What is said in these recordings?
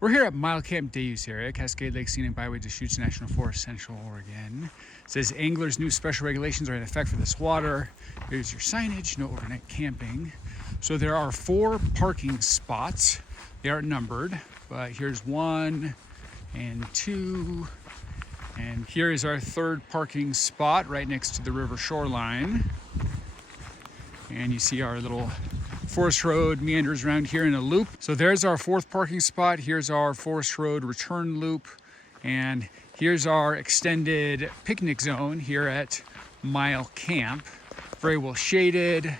We're here at Mile Camp Deschutes area, Cascade Lakes Scenic Byway, Deschutes National Forest, Central Oregon. It says anglers' new special regulations are in effect for this water. Here's your signage, no overnight camping. So there are 4 parking spots. They are numbered, but here's 1 and 2. And here is our 3rd parking spot right next to the river shoreline. And you see our little Forest Road meanders around here in a loop. So there's our 4th parking spot. Here's our Forest Road return loop. And here's our extended picnic zone here at Mile Camp. Very well shaded. You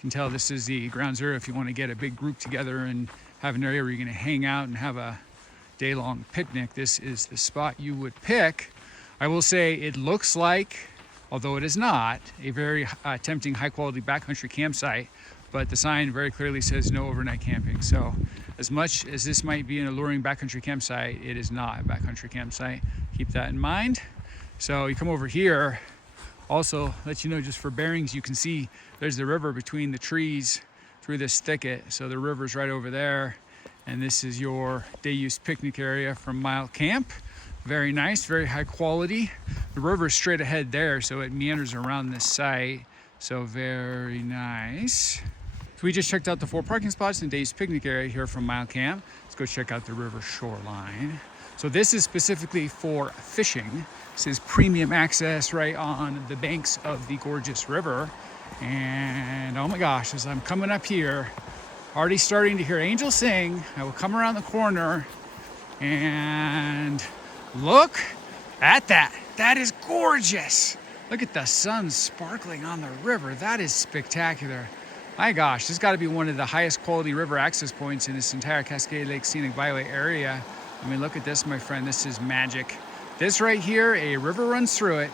can tell this is the ground zero if you want to get a big group together and have an area where you're going to hang out and have a day-long picnic. This is the spot you would pick. I will say it looks like, although it is not, a very tempting high-quality backcountry campsite, but the sign very clearly says no overnight camping. So as much as this might be an alluring backcountry campsite, it is not a backcountry campsite. Keep that in mind. So you come over here, also let you know just for bearings, you can see there's the river between the trees through this thicket. So the river's right over there. And this is your day use picnic area from Mile Camp. Very nice, very high quality. The river is straight ahead there, so it meanders around this site. So very nice. So we just checked out the 4 parking spots in Day's picnic area here from Mile Camp. Let's go check out the river shoreline. So this is specifically for fishing. This is premium access right on the banks of the gorgeous river. And oh my gosh, as I'm coming up here, already starting to hear angels sing. I will come around the corner and look at that. That is gorgeous. Look at the sun sparkling on the river. That is spectacular. My gosh, this has got to be one of the highest quality river access points in this entire Cascade Lakes Scenic Byway area. I mean, look at this, my friend. This is magic. This right here, a river runs through it,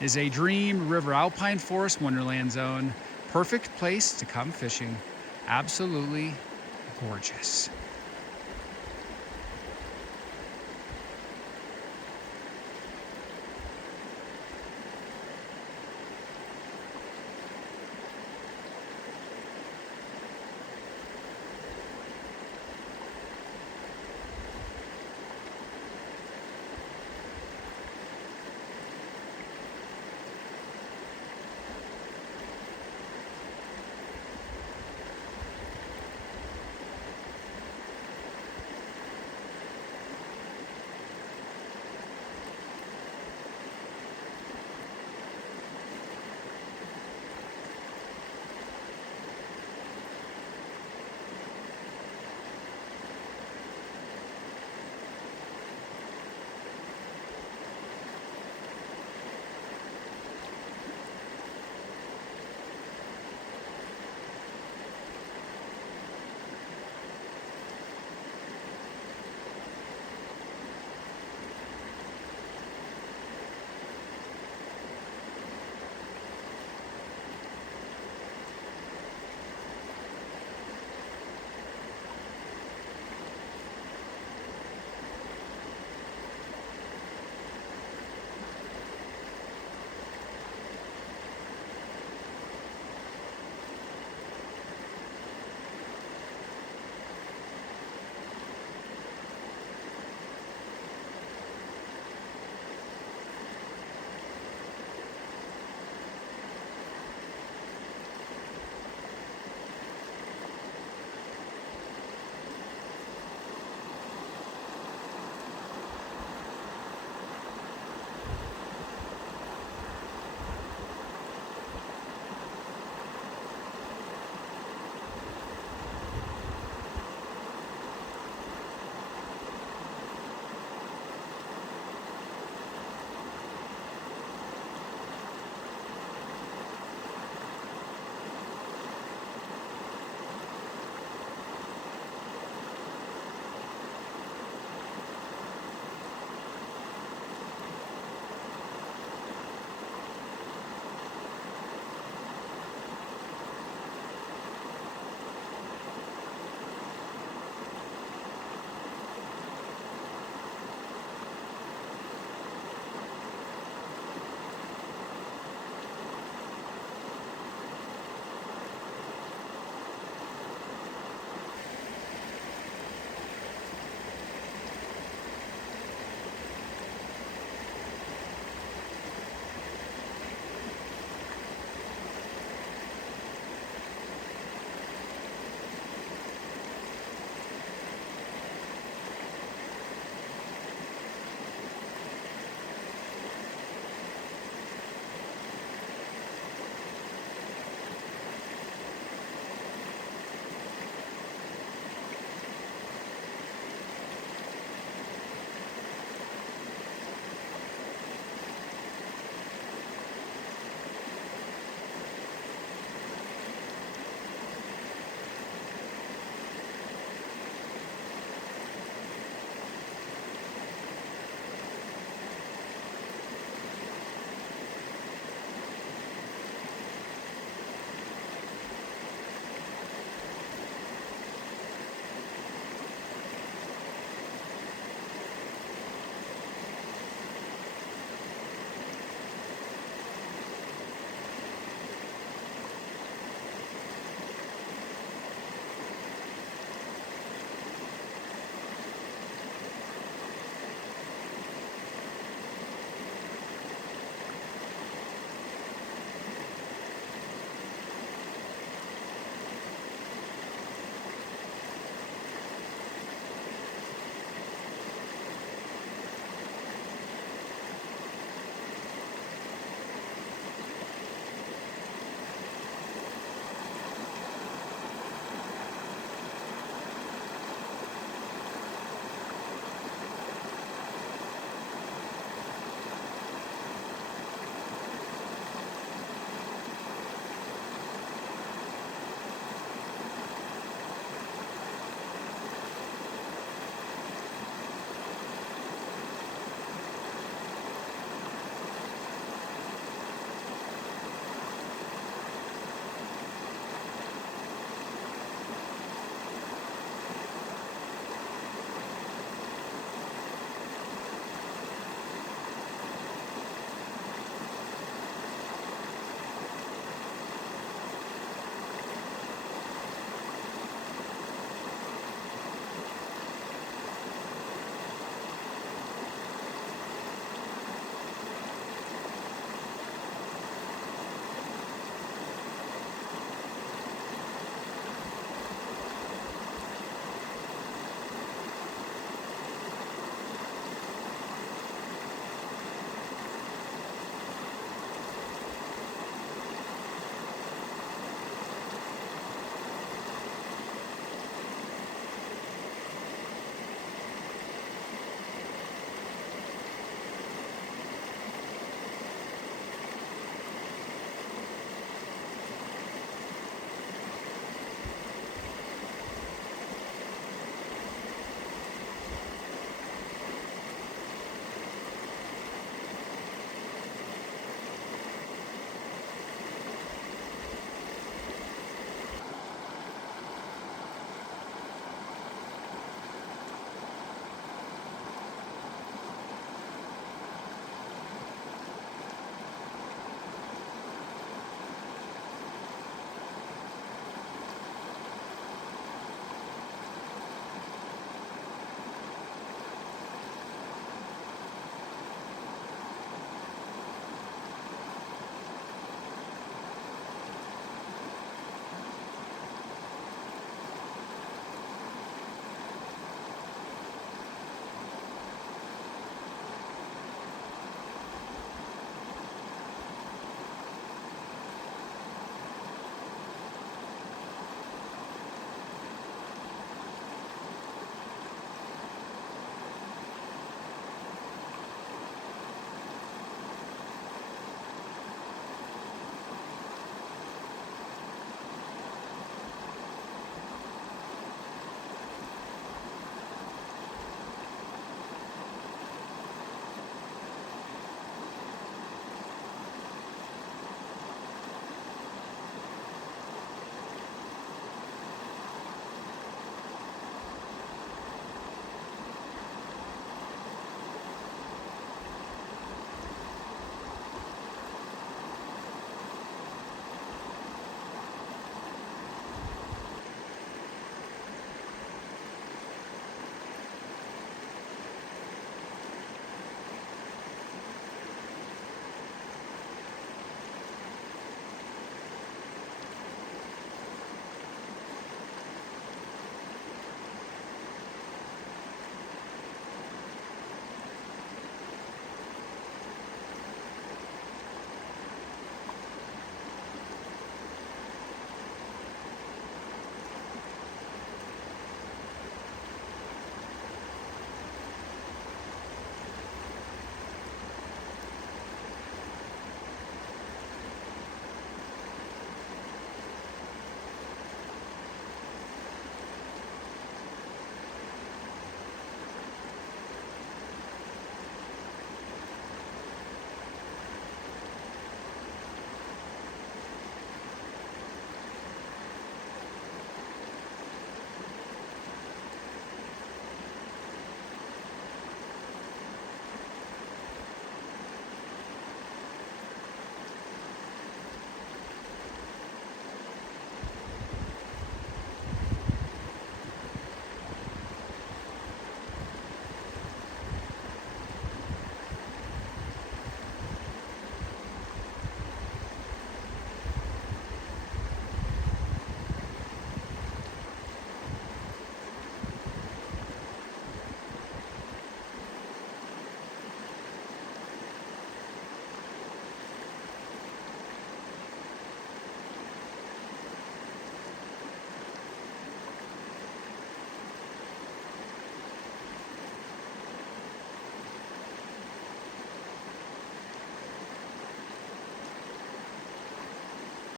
is a dream river alpine forest wonderland zone. Perfect place to come fishing. Absolutely gorgeous.